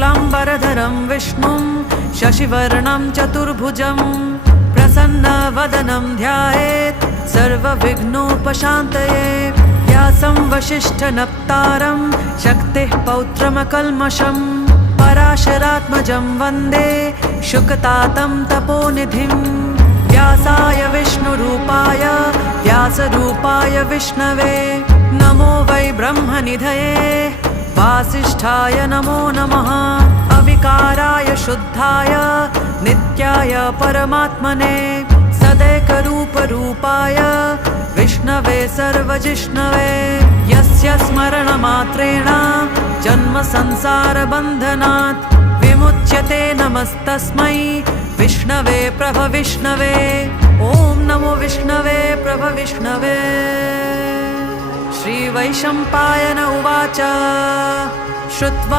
शुक्लाम्बरधरं विष्णुं शशिवर्णं चतुर्भुजं प्रसन्नवदनं ध्यायेत् सर्वविघ्नोपशान्तये। व्यासं वसिष्ठनप्तारं शक्तिः पौत्रमकल्मषं पराशरात्मजं वन्दे शुकतातं तपोनिधिं। व्यासाय विष्णुरूपाय व्यासरूपाय विष्णवे नमो वै ब्रह्मनिधये वासिष्ठाय नमो नमः। अविकाराय शुद्धाय नित्याय परमात्मने सदैकरूपरूपाय विष्णवे सर्वजिष्णवे। यस्य स्मरणमात्रेण जन्मसंसारबन्धनात् विमुच्यते नमस्तस्मै विष्णवे प्रभविष्णवे। ॐ नमो विष्णवे प्रभविष्णवे। श्रीवैशम्पायन उवाच श्रुत्वा